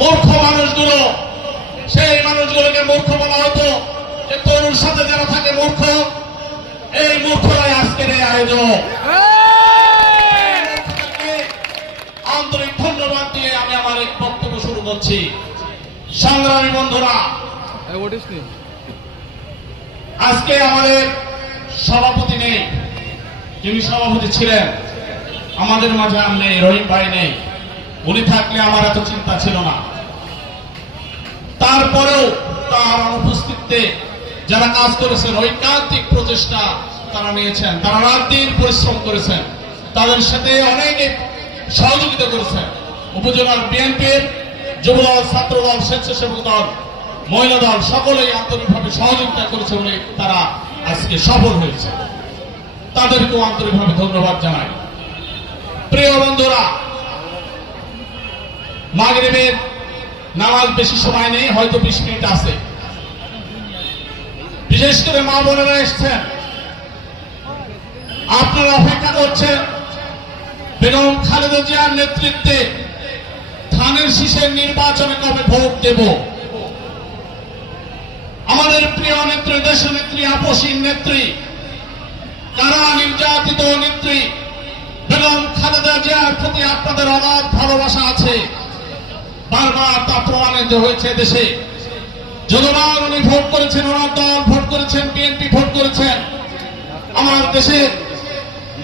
মূর্খ মানুষগুলো, সেই মানুষগুলোকে মূর্খ বলা হতো, যে তরুণ সাথে যারা থাকে মূর্খ, এই মূর্খরাই আজকের এই আয়োজন। আন্তরিক ধন্যবাদ দিয়ে আমি আমার এক বক্তব্য শুরু করছি। সংগ্রামী বন্ধুরা, আজকে আমাদের সভাপতি নেই, যিনি সভাপতি ছিলেন আমাদের মাঝে আর নেই, রহিম ভাই নেই। উনি থাকলে আমার এত চিন্তা ছিল না। তারপরেও তার অনুপস্থিতিতে যারা কাজ করেছেন, ঐকান্তিক প্রচেষ্টা তারা নিয়েছেন, তারা রাত দিন পরিশ্রম করেছেন, তাদের সাথে অনেকে সহযোগিতা করেছেন। উপজেলার বিএনপির যুবদল, ছাত্রদল, স্বেচ্ছাসেবক দল, মহিলা দল সকলেই আন্তরিকভাবে সহযোগিতা করেছে বলে তারা আজকে সফল হয়েছে। তাদেরকেও আন্তরিকভাবে ধন্যবাদ জানাই। প্রিয় বন্ধুরা, মাগরিবের নামাজ বেশি সময় নেই, হয়তো 20 মিনিট আছে। বিশেষ করে মা বোনেরা এসছেন, আপনারা অপেক্ষা করছেন বেগম খালেদা জিয়ার নেতৃত্বে ধানের শীষের নির্বাচনে কবে ভোট দেব। আমাদের প্রিয় নেত্রী, দেশ নেত্রী, আপসীন নেত্রী, কারা নির্যাতিত নেত্রী বেগম খালেদা জিয়ার প্রতি আপনাদের অগাধ ভালোবাসা আছে। বারবার তা প্রমাণিত হয়েছে দেশে। যতবার উনি ভোট করেছেন, ওনার দল ভোট করেছেন, বিএনপি ভোট করেছেন, আমার দেশে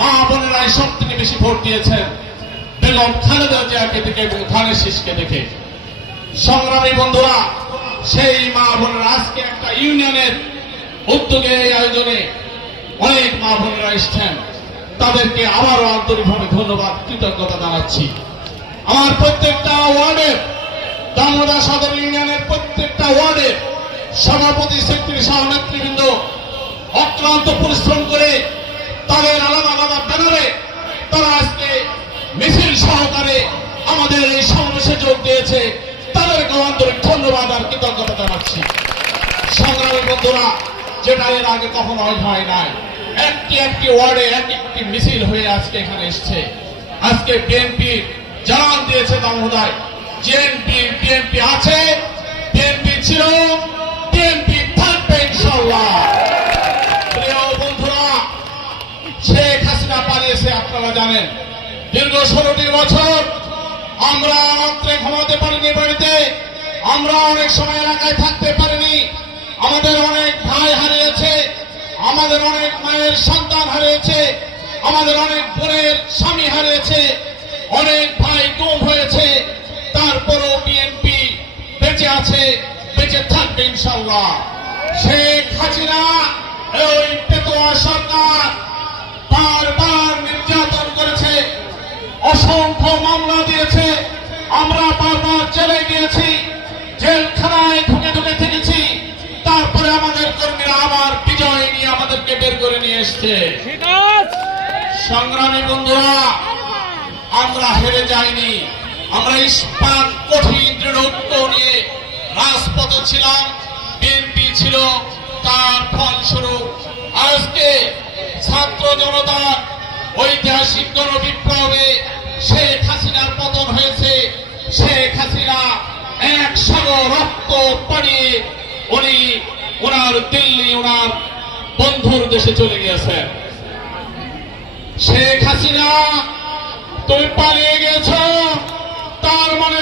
মা বোনেরাই সব থেকে বেশি ভোট দিয়েছেন বেগম খালেদা জিয়াকে দেখে এবং ধানের শীষকে দেখে। সংগ্রামী বন্ধুরা, সেই মা বোনেরা আজকে একটা ইউনিয়নের উদ্যোগে এই আয়োজনে অনেক মা বোনেরা এসছেন, তাদেরকে আবারও আন্তরিকভাবে ধন্যবাদ, কৃতজ্ঞতা জানাচ্ছি। আমার প্রত্যেকটা ওয়ার্ডের, দামোদা সদর ইউনিয়নের প্রত্যেকটা ওয়ার্ডের সভাপতি, সেক্রেটারি সহ নেতৃবৃন্দ অক্লান্ত পরিশ্রম করে তাদের আলাদা আলাদা ব্যানারে তারা আজকে মিছিল সহকারে আমাদের এই সমাবেশে যোগ দিয়েছে। তাদেরকে আন্তরিক ধন্যবাদ আর কৃতজ্ঞতা জানাচ্ছি। সংগ্রামী বন্ধুরা, যেটা এর আগে কখনো হয় নাই, একটি একটি ওয়ার্ডে এক একটি মিছিল হয়ে আজকে এখানে এসছে। আজকে বিএনপি জানান দিয়েছে দামোদায়, বিএনপি আছে, বিএনপি ছিল, বিএনপি থাকবে ইনশাআল্লাহ। প্রিয় বন্ধুরা, শেখ হাসিনা পালিয়েছে, আপনারা জানেন। দীর্ঘ 16টি বছর আমরা রাত্রে ঘুমাতে পারিনি বাড়িতে, আমরা অনেক সময় এলাকায় থাকতে পারিনি। আমাদের অনেক ভাই হারিয়েছে, আমাদের অনেক মায়ের সন্তান হারিয়েছে, আমাদের অনেক বোনের স্বামী হারিয়েছে, অনেক ভাই গুম হয়েছে। তারপরও বিএনপি বেঁচে আছে, বেঁচে থাকবে ইনশাআল্লাহ। শেখ হাসিনা ওই পেটোয়া সরকার বারবার নির্যাতন করেছে, অসংখ্য মামলা দিয়েছে, আমরা বারবার জেলে গিয়েছি, জেলখানায় ঢুকে ঢুকে থেকেছি। তারপরে আমাদের কর্মীরা আবার বিজয় নিয়ে আমাদেরকে বের করে নিয়ে এসছে। সংগ্রামী বন্ধুরা, আমরা হেরে যাইনি, আমরা ইস্পাত কঠিন দৃঢ় ঐক্য নিয়ে রাজপথে ছিলাম, বিএনপি ছিল। তার ফলস্বরূপ আজকে ছাত্র জনতার ঐতিহাসিক গণবিপ্লবে শেখ হাসিনার পতন হয়েছে। শেখ হাসিনা এক সাগর রক্ত পাড়িয়ে উনি ওনার দিল্লি, ওনার বন্ধুর দেশে চলে গিয়েছেন। শেখ হাসিনা, তুমি পালিয়ে গেছ, তার মানে